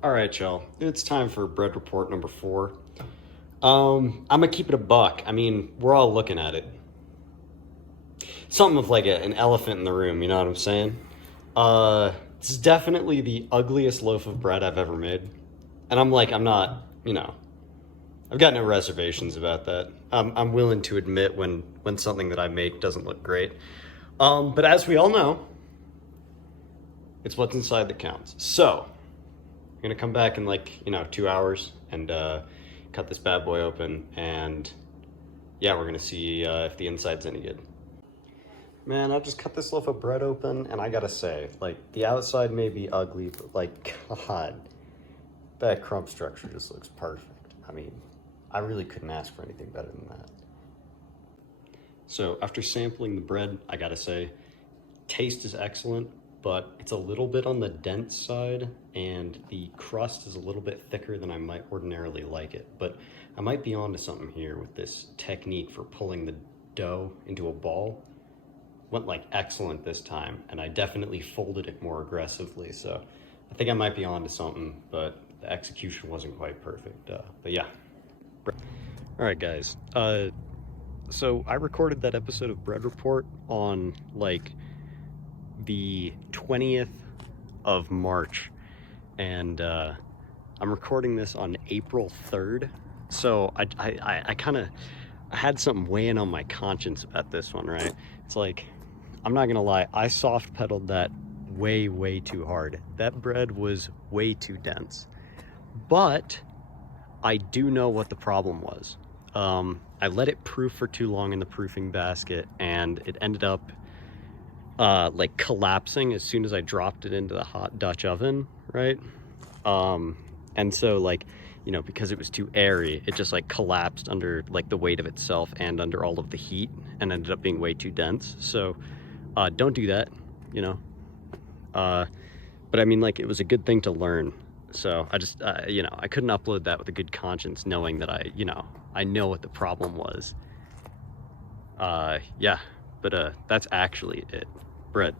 All right, y'all. It's time for bread report number 4. I'm gonna keep it a buck. I mean, we're all looking at it. Something of like an elephant in the room. You know what I'm saying? This is definitely the ugliest loaf of bread I've ever made, and I'm not. I've got no reservations about that. I'm willing to admit when something that I make doesn't look great. But as we all know, it's what's inside that counts. So I'm gonna come back in 2 hours and cut this bad boy open, and yeah, we're gonna see if the inside's any good. Man, I just cut this loaf of bread open, and I gotta say, the outside may be ugly, but God, that crumb structure just looks perfect. I mean, I really couldn't ask for anything better than that. So after sampling the bread, I gotta say, taste is excellent, but it's a little bit on the dense side, and the crust is a little bit thicker than I might ordinarily like it. But I might be onto something here with this technique for pulling the dough into a ball. Went excellent this time, and I definitely folded it more aggressively. So I think I might be onto something, but the execution wasn't quite perfect. But yeah. All right, guys. So I recorded that episode of Bread Report on the 20th of March, and I'm recording this on April 3rd. So I kind of had something weighing on my conscience about this one, right? It's I'm not gonna lie, I soft pedaled that way too hard. That bread was way too dense, but I do know what the problem was. I let it proof for too long in the proofing basket, and it ended up collapsing as soon as I dropped it into the hot Dutch oven, right? And so because it was too airy, it just collapsed under the weight of itself and under all of the heat, and ended up being way too dense. So don't do that, but I mean, it was a good thing to learn. So I just I couldn't upload that with a good conscience, knowing that I know what the problem was. Yeah, but that's actually it. Bread.